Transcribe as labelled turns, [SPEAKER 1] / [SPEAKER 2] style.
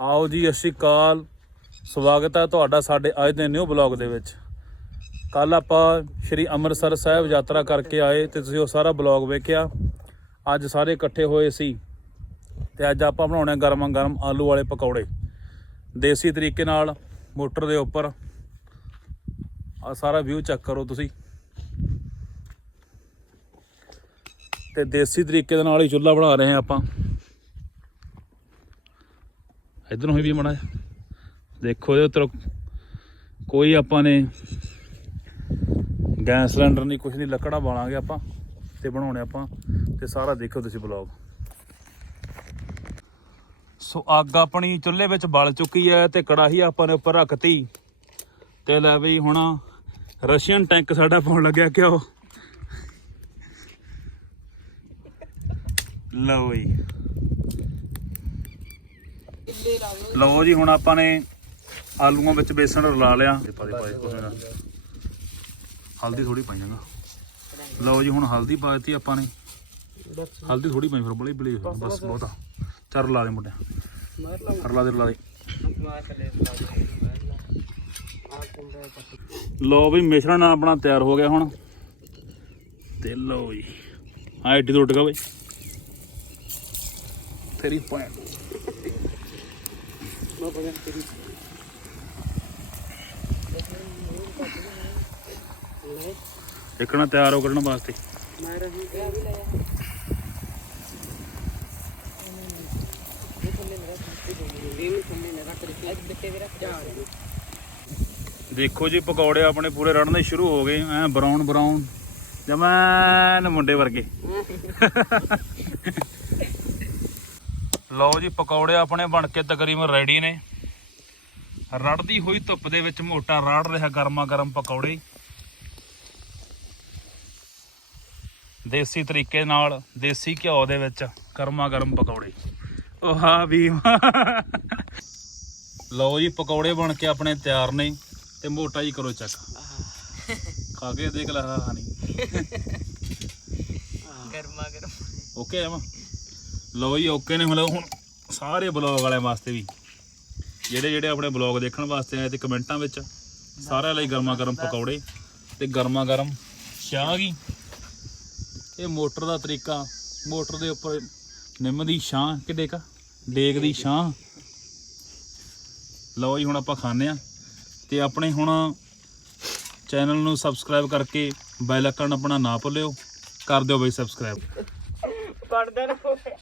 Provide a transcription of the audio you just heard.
[SPEAKER 1] ਆਓ ਜੀ, ਸਤਿ ਸ਼੍ਰੀ ਅਕਾਲ। ਸਵਾਗਤ ਹੈ ਤੁਹਾਡਾ ਸਾਡੇ ਅੱਜ ਦੇ ਨਿਊ ਬਲੌਗ ਦੇ ਵਿੱਚ। ਕੱਲ ਆਪਾਂ ਸ਼੍ਰੀ ਅੰਮ੍ਰਿਤਸਰ ਸਾਹਿਬ ਯਾਤਰਾ ਕਰਕੇ ਆਏ ਤੇ ਤੁਸੀਂ ਉਹ ਸਾਰਾ ਬਲੌਗ ਵੇਖਿਆ। ਅੱਜ ਸਾਰੇ ਇਕੱਠੇ ਹੋਏ ਸੀ ਤੇ ਅੱਜ ਆਪਾਂ ਬਣਾਉਣੇ ਆ ਗਰਮਾ ਗਰਮ ਆਲੂ ਵਾਲੇ ਪਕੌੜੇ। ਦੇਸੀ ਤਰੀਕੇ ਨਾਲ, ਮੋਟਰ ਦੇ ਉੱਪਰ। ਆ ਸਾਰਾ ਵਿਊ ਚੈੱਕ ਕਰੋ ਤੁਸੀਂ। ਤੇ ਦੇਸੀ ਤਰੀਕੇ ਦੇ ਨਾਲ ਹੀ ਚੁੱਲ੍ਹਾ ਬਣਾ ਰਹੇ ਹਾਂ ਆਪਾਂ। ਇਧਰੋਂ ਹੀ ਵੀ ਮੜਾ ਦੇਖੋ ਇਹ ਉੱਤਰ। ਕੋਈ ਆਪਾਂ ਨੇ ਗੈਸ ਸਿਲੰਡਰ ਨਹੀਂ ਕੁਝ ਨਹੀਂ, ਲੱਕੜਾ ਬਾਲਾਂਗੇ ਆਪਾਂ ਤੇ ਬਣਾਉਣੇ ਆਪਾਂ ਤੇ ਸਾਰਾ ਦੇਖੋ ਤੁਸੀਂ ਬਲੌਗ ਸੋ ਅੱਗ ਆਪਣੀ ਚੁੱਲ੍ਹੇ ਵਿੱਚ ਬਲ ਚੁੱਕੀ ਹੈ ਤੇ ਕੜਾਹੀ ਆਪਾਂ ਨੇ ਉੱਪਰ ਰੱਖਤੀ। ਤੇ ਲੈ ਬਈ ਹੁਣ ਰਸ਼ੀਅਨ ਟੈਂਕ ਸਾਡਾ ਪਾਉਣ ਲੱਗਿਆ ਕਿਉਂ? ਲਓ ਜੀ। ਲਓ ਜੀ, ਹੁਣ ਆਪਾਂ ਨੇ ਆਲੂਆਂ ਵਿੱਚ ਬੇਸਣ ਰਲਾ ਲਿਆ। ਹਲਦੀ ਥੋੜੀ ਪਾਈ ਜਾਂਗਾ ਲਓ ਜੀ, ਹੁਣ ਹਲਦੀ ਪਾ ਦਿੱਤੀ ਆਪਾਂ ਨੇ। ਹਲਦੀ ਥੋੜੀ ਪਾਈ, ਫਿਰ ਬੜੀ ਬਲੀ ਬਸ ਬਹੁਤਾ ਚਰ ਲਾ ਦੇ ਮੁੰਡਿਆ। ਰਲਾ ਦੇ ਰਲਾ ਦੇ। ਲਓ ਵੀ ਮਿਸ਼ਰਣ ਆਪਣਾ ਤਿਆਰ ਹੋ ਗਿਆ ਹੁਣ। ਤੇ ਲਓ ਜੀ ਆ ਐਡੀ ਤੋਂ ਉੱਡ ਗਿਆ ਬਈ। ਤੇਰੀ ਪੁਆਇੰਟ ਦੇਖਣਾ ਤਿਆਰ ਹੋ ਕਰਨ ਵਾਸਤੇ। ਦੇਖੋ ਜੀ, ਪਕੌੜੇ ਆਪਣੇ ਪੂਰੇ ਰੜਨੇ ਸ਼ੁਰੂ ਹੋ ਗਏ। ਐ ਬਰਾਊਨ ਬਰਾਊਨ ਜਮੈਨ ਮੁੰਡੇ ਵਰਗੇ। ਲਓ ਜੀ ਪਕੌੜੇ ਆਪਣੇ ਬਣ ਕੇ ਤਕਰੀਬਨ ਰੈਡੀ ਨੇ। ਰੜਦੀ ਹੋਈ ਧੁੱਪ ਦੇ ਵਿੱਚ ਮੋਟਾ ਰਾੜ ਰਿਹਾ ਗਰਮਾ ਗਰਮ ਪਕੌੜੇ। ਦੇਸੀ ਤਰੀਕੇ ਨਾਲ ਦੇਸੀ ਘਿਓ ਦੇ ਵਿੱਚ ਗਰਮਾ ਗਰਮ ਪਕੌੜੇ। ਉਹ ਹਾਂ ਵੀ ਲਓ ਜੀ ਪਕੌੜੇ ਬਣ ਕੇ ਆਪਣੇ ਤਿਆਰ ਨੇ ਤੇ ਮੋਟਾ ਜੀ ਕਰੋ ਚੱਕ। ਖਾ ਕੇ ਦੇਖ ਲੈ ਹਾਂ ਨਹੀਂ।
[SPEAKER 2] ਗਰਮਾ ਗਰਮ
[SPEAKER 1] ਓਕੇ ਆ ਲਓ ਜੀ ਓਕੇ ਨੇ ਮਤਲਬ ਹੁਣ ਸਾਰੇ ਬਲੌਗ ਵਾਲਿਆਂ ਵਾਸਤੇ ਵੀ। ਜਿਹੜੇ ਜਿਹੜੇ ਆਪਣੇ ਬਲੌਗ ਦੇਖਣ ਵਾਸਤੇ ਆਏ ਤੇ ਕਮੈਂਟਾਂ ਵਿੱਚ, ਸਾਰਿਆਂ ਲਈ ਗਰਮਾ ਗਰਮ ਪਕੌੜੇ ਤੇ ਗਰਮਾ ਗਰਮ ਚਾਹ ਗਈ ਇਹ ਮੋਟਰ ਦਾ ਤਰੀਕਾ, ਮੋਟਰ ਦੇ ਉੱਪਰ ਨਿੰਮ ਦੀ ਛਾਂ, ਕਿੱਡੇ ਕਾ? ਡੇਕ ਦੀ ਛਾਂ। ਲਓ ਜੀ, ਹੁਣ ਆਪਾਂ ਖਾਣੇ ਆ ਤੇ ਆਪਣੇ ਹੁਣ ਚੈਨਲ ਨੂੰ ਸਬਸਕ੍ਰਾਈਬ ਕਰਕੇ ਬੈਲ ਆਈਕਨ ਆਪਣਾ ਨਾ ਭੁੱਲਿਓ। ਕਰ ਦਿਓ ਬਈ ਸਬਸਕ੍ਰਾਈਬ
[SPEAKER 2] ਪੜਦਾ ਨਾ